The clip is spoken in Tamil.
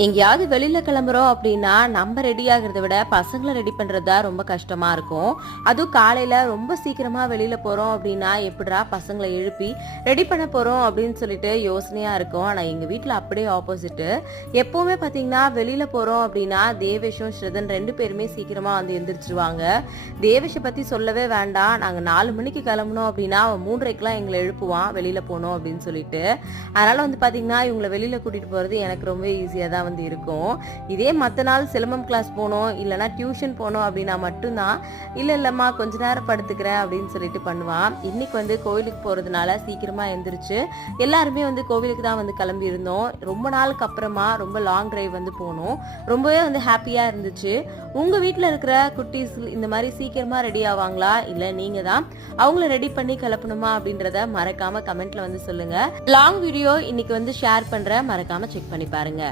எங்கேயாவது வெளியில கிளம்புறோம் அப்படின்னா நம்ம ரெடி ஆகிறத விட பசங்களை ரெடி பண்றது தான் ரொம்ப கஷ்டமா இருக்கும். அதுவும் காலையில ரொம்ப சீக்கிரமா வெளியில போறோம் அப்படின்னா எப்படிடா பசங்களை எழுப்பி ரெடி பண்ண போறோம் அப்படின்னு சொல்லிட்டு யோசனையா இருக்கும். ஆனா எங்க வீட்டுல அப்படியே ஆப்போசிட். எப்பவுமே பாத்தீங்கன்னா வெளியில போறோம் அப்படின்னா தேவேஷும் ஸ்ரதன் 2 பேருமே சீக்கிரமா வந்து எந்திரிச்சிருவாங்க. தேவேஷை பத்தி சொல்லவே வேண்டாம். நாங்க 4 மணிக்கு கிளம்பணும் அப்படின்னா அவன் 3:30க்கெல்லாம் எங்களை எழுப்புவான் வெளியில போனோம் அப்படின்னு சொல்லிட்டு. அதனால வந்து பாத்தீங்கன்னா இவங்களை வெளியில கூட்டிட்டு போறது எனக்கு ரொம்ப ஈஸியா தான் வந்து இருக்கும். இதே மத்த நாள் சிலம்பம் கிளாஸ் போனோம் இல்லனா டியூஷன் போனோம் அப்படின்னா மட்டும்தான் இல்லம்மா கொஞ்ச நேரம் படுத்துக்கிறேன் அப்படின்னு சொல்லிட்டு பண்ணுவான். இன்னைக்கு வந்து கோயிலுக்கு போறதுனால சீக்கிரமா எந்திரிச்சு எல்லாருமே வந்து கோவிலுக்கு தான் வந்து கிளம்பி இருந்தோம். ரொம்ப நாளுக்கு அப்புறமா ரொம்ப லாங் டிரைவ் வந்து போனோம். ரொம்பவே வந்து ஹாப்பியா இருந்துச்சு. உங்க வீட்டுல இருக்கிற குட்டீஸ் இந்த மாதிரி சீக்கிரமா ரெடி ஆவாங்களா இல்ல நீங்க தான் அவங்கள ரெடி பண்ணி கிளப்பணுமா அப்படின்றத மறக்காம கமெண்ட்ல வந்து சொல்லுங்க. லாங் வீடியோ இன்னைக்கு வந்து ஷேர் பண்றேன், மறக்காம செக் பண்ணி பாருங்க.